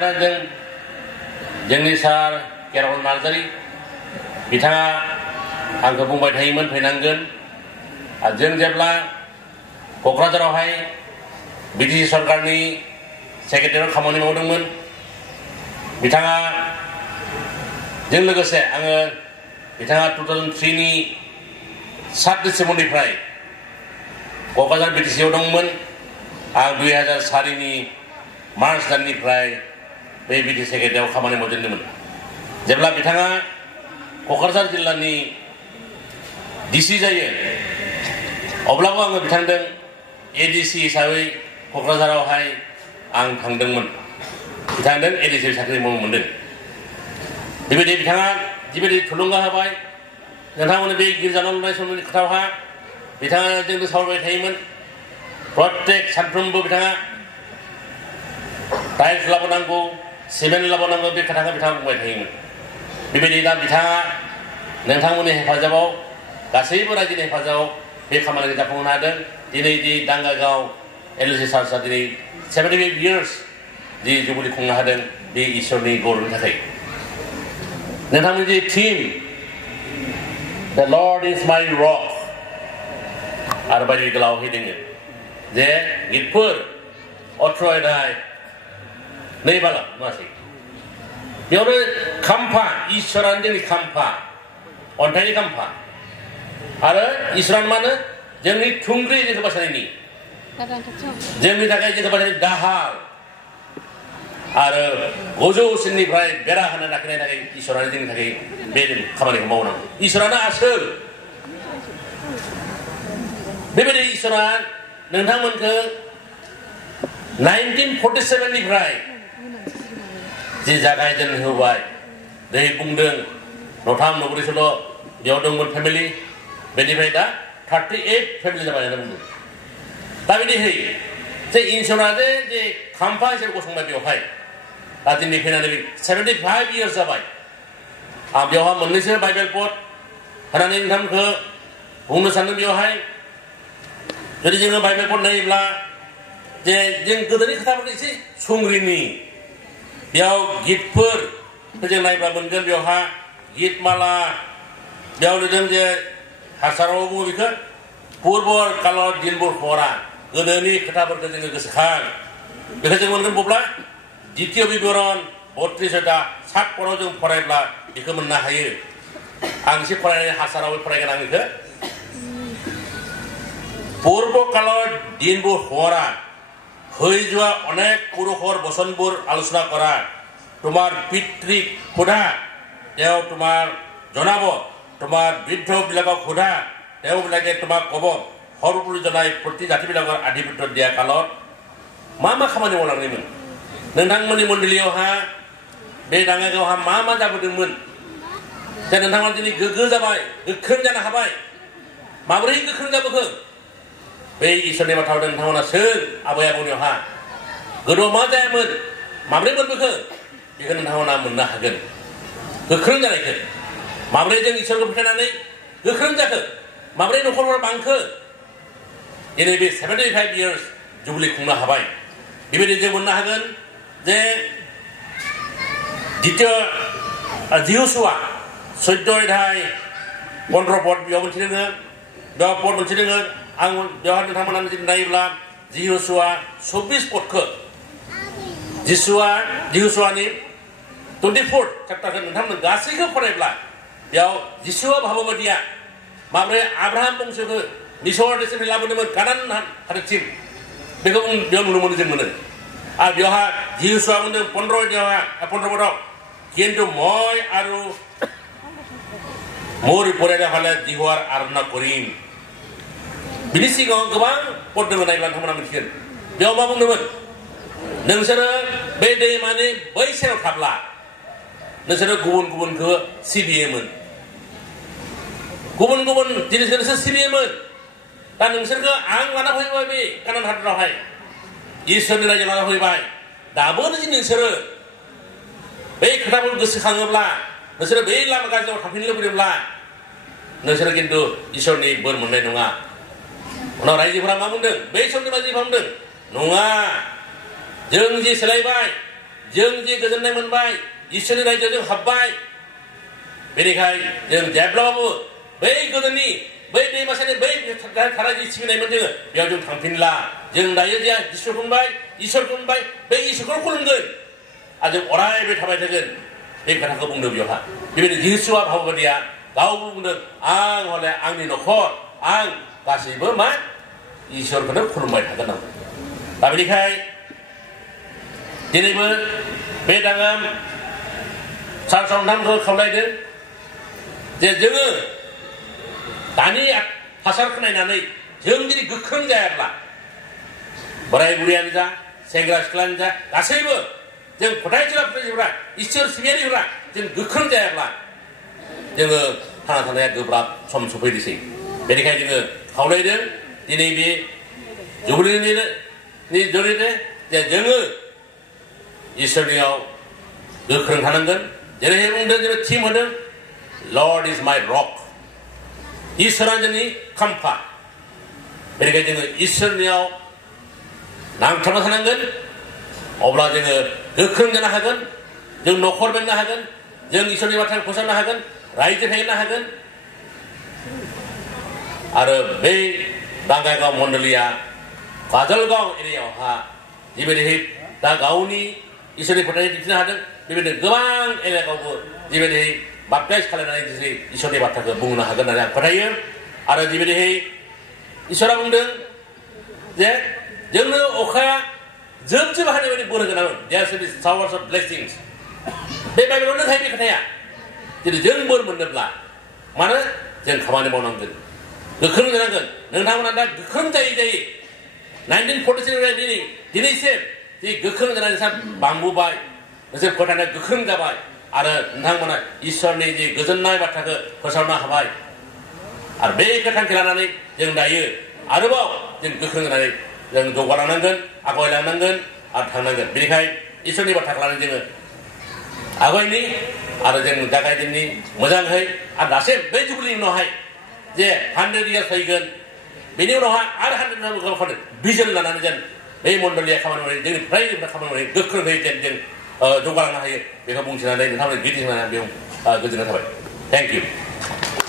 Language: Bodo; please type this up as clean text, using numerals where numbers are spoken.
जोंनि सार केरल नार्जारि बिथाङा आंखौ बुंबाय थायोमोन फैनांगोन आरो जों जेब्ला क'क्राझारावहाय बिटिसि सरकारनि सेक्रेटारियाव खामानि मावदोंमोन बिथाङा जों लोगोसे आङो बिथाङा 2003 नि 7 डिसेम्बरनिफ्राय क'क्राझार बिटिसिआव दंमोन आं 2004 नि मार्च दाननिफ्राय बे बिटिसि सेक्रेटारियाव खामानि मावजेनदोंमोन जेब्ला बिथाङा क'क्राझार जिल्लानि डिसि जायो अब्लाबो आङो बिथांजों एडिसि हिसाबै क'क्राझारावहाय आं थांदोंमोन बिथांजों एडिसि साख्रि मावनो मोनदों बेबायदि बिथाङा जिबायदि थुलुंगा होबाय नोंथांमोननि बे गिर्जानाव लुनाय समनि खोथायावहा बिथाङा जोंनो सावरायबाय थायोमोन प्रत्येक सानफ्रोमबो बिथाङा टाइल्स लाबोनांगौ सिमेन्ट लाबोनांगौ बे खोथाखौ बिथाङा बुंबाय थायोमोन बेबायदि दा बिथाङा नोंथांमोननि हेफाजाबाव गासैबो रायजोनि हेफाजाबाव बे खामानिखौ जाफुंहोनो हादों दिनै दि दांगागाव एलएलसि चार्चआ दिनै 75 years जि जुबुलि खुंनो हादों बे इसोरनि गौरबनि थाखाय नोंथांमोननि जि team The Lord is my rock आरो बायदि गोलाव हैदोङो जे गितफोर अथ्रयनाय नै बाला नङासै बेयावनो खाम्फा इसोरानो जोंनि खाम्फा अन्थाइनि खाम्फा आरो इसोरानो मानो जोंनि थुंग्रि जोंखौ बासायनायनि जोंनि थाखाय जोंखौ बासायनायनि दाहार आरो गोजौसिननिफ्राय बेरा होना लाखिनायनि थाखाय इसोरानो जोंनि थाखाय बे खामानिखौ मावनांगौ इसोरानो आसोल बेबायदि इसोरा नोंथांमोनखौ 1947 निफ्राय जि जागायजेन होबाय दै बुंदों न'थाम न'ब्रैसोल' बेयाव दंमोन फेमिलि बेनिफ्राय दा 38 फेमिलि जाबाय होनना बुंदों दा बिदिहै जे इसोरा जे खाम्फा हिसाबै गसंबाय बेवहाय दा दिनै फैनानै 75 years जाबाय आं बेवहाय मोननैसो बाइबेल पद होनानै नोंथांमोनखौ बुंनो सानदों बेवहाय जुदि जोङो बाइबेल पद नायोब्ला जे जों गोदोनि खोथाफोरखौ एसे संग्रिनि बेयाव गितफोरखौ जों नायब्ला मोनगोन बेवहा गितमाला बेयाव लिरदों जे हारसाराव बुङो बेखौ पुर्बर कालर दिनबर हरा गोदोनि खोथाफोरखौ जोङो गोसोखां बेखौ जों मोनगोन बब्ला द्वितीय बिबरन 32 7 पदाव जों फरायब्ला बेखौ मोननो हायो आं एसे फरायनानै हारसाराव फरायगोन आं बेखौ पूर्व कालर दिनबर हरा হৈ যোৱা অনেক পুৰুষৰ বচনবোৰ আলোচনা কৰা তোমাৰ পিতৃক সোধা তেওঁ তোমাৰ জনাব তোমাৰ বৃদ্ধবিলাকক সোধা তেওঁবিলাকে তোমাক ক'ব সৰ্বোপৰি জনাই প্ৰতি জাতিবিলাকৰ আধিপত্য দিয়া কালত मा খামানি मावलांनायमोन नोंथांमोननि मण्डलीयावहा बे दाङागावहा मा जाबोदोंमोन दा नोंथांमोना दिनै गोग्गो जाबाय गोख्रों जानो हाबाय माबोरै गोख्रों जाबोखो बे इसोरनि बाथ्राखौ नोंथांमोना सों आबै आबौनियावहा गोदोआव मा जायामोन माबोरै मोनबोखो बेखौ नोंथांमोना मोननो हागोन गोख्रों जानायखौ माबोरै जों इसोरखौ फोथायनानै गोख्रों जाखो माबोरै न'खरफोरा बांखो दिनै बे 75 years जुबुलि खुंनो हाबाय बेबायदि जों मोननो हागोन जे द्वितीय जिहुसुवा 14 अध्याय 15 पद बेयाव मोनसे दोङो बेयाव पद मोनसे दोङो आं बेवहाय नोंथांमोना जुदि नायोब्ला जिहुसुवा 24 पदखौ जिहुसुवानि 24 चैप्टारखौ नोंथांमोन गासैखौ फरायब्ला बेयाव जिसुआ भाबबादिया माब्रै आब्राहाम बंस'खौ मिसर देशनिफ्राय लाबोदोंमोन कानान हादोरसिम बेखौ बेयाव नुनो मोनो जों मोनो आरो बेवहाय जिहुसुवा बुंदों 15 पदाव किन्तु মই আৰু মোৰ পৰিয়ালে হ'লে জিহুৱাৰ আৰাধনা কৰিম बिनि सिगाङाव गोबां पद दङ नायब्ला नोंथांमोना मिथिगोन बेयाव मा बुंदोंमोन नोंसोरो बे दैमानि बै सेराव थाब्ला नोंसोरो गुबुनखौ सिबियोमोन गुबुन जिनिसखौ नोंसोर सिबियोमोन दा नोंसोरखौ आं लाना फैबाय बे कानान हादरावहाय इसोरनि रायजो लाना फैबाय दाबो जुदि नोंसोरो बे खोथाखौ गोसोखाङोब्ला नोंसोरो बै लामा गाज्रियाव थांफिननो लुबैदोंब्ला नोंसोरो खिन्थु इसोरनि बोर मोननाय नङा उनाव रायजोफोरा मा बुंदों बै समनि मानसिफ्रा बुंदों नङा जों जे सोलायबाय जों जे गोजोननाय मोनबाय इसोरनि रायजोआव जों हाबबाय बेनिखायनो जों जेब्लाबो बै गोदोनि बै दैमासानि बै थारा जि सिबिनायमोन जोङो बेयाव जों थांफिनला जों दायो जे इसोरखौ मोनबाय बै इसोरखौ खुलुमगोन आरो जों अरायबो थाबाय थागोन बे खोथाखौ बुंदों बेवहा बेबायदि जिसुआ भाबबादिया गावबो बुंदों आं हले आंनि न'खर आं गासैबो मा इसोरखौनो खुलुमबाय थागोन आं दा बेनिखाय दिनैबो बे दाङाम सारसाव नोंथांखौ खावलायदों जे जोङो दानि थासारखौ नायनानै जों जुदि गोख्रों जायाब्ला बोराय बुरैयानो जा सेंग्रा सिख्लायानो जा गासैबो जों फोथायग्रा इसोर सिबियारिफोरा जों गोख्रों जायाब्ला जोङो थांना थानाया गोब्राब सम सफैदोंसै बेनिखायनो जोङो खावलायदों दिनै बे जुबलिनि जरिये जे जोङो इसोरनियाव गोख्रों थानांगोन जेरैहाय बुंदों जोङो थीम होदों लर्ड इज माइ रक इसोरा जोंनि खाम्फा बेनिखायनो जोङो इसोरनियाव नांथाबना थानांगोन अब्ला जोङो गोख्रों जानो हागोन जों न'खर बेंनो हागोन जों इसोरनि बाथ्राखौ फोसावनो हागोन रायजो थाहैनो हागोन आरो बै बांगाइगाव मण्डलिया काजलगाव एरियायावहा जिबायदिहै दा गावनि इसोरनि फोथायनाय दिन्थिनो हादों बेबायदिनो गोबां एरियायावबो जिबायदिहै बापटाइज खालामनानै दिनै इसोरनि बाथ्राखौ बुंनो हागोन होननानै आं फोथायो आरो जिबायदिहै इसोरा बुंदों जे जोंनो अखाया जोबजोब हानाय बायदि बोर होगोन there should be showers of blessings बे बाइबेलावनो थायो बे खोथाया जुदि जों बोर मोननोब्ला मानो जों खामानि मावनांगोन गोख्रों जानांगोन नोंथांमोना दा गोख्रों जायै 1947 दिनैसिम जि गोख्रों जानानै सान बांबोबाय नोंसोर फोथायनाय गोख्रों जाबाय आरो नोंथांमोना इसोरनि जि गोजोननाय बाथ्राखौ फोसावनो हाबाय आरो बे थांखि लानानै जों दायो आरोबाव जों गोख्रों जानानै जों जौगालांनांगोन आवगायलांनांगोन आरो थांनांगोन बेनिखायनो इसोरनि बाथ्राखौ लानानै जोङो आवगायनि आरो जों जागायजेननि मोजाङै आरो दासिम बे जुबलिनि उनावहाय जे 100 इयार्स फैगोन बेनि उनावहाय आरो 100 इयार्स भिजन लानानै जेन बे मण्डलिया खामानि मावनाय जोंनि फ्रायफ्रा खामानि मावनाय गोख्रोङै जेन जों जौगालांनो हायो बेखौ बुंथिनानै नोंथांमोन गिदिर होनानै बेयाव गोजोननाय थाबाय थेंक इउ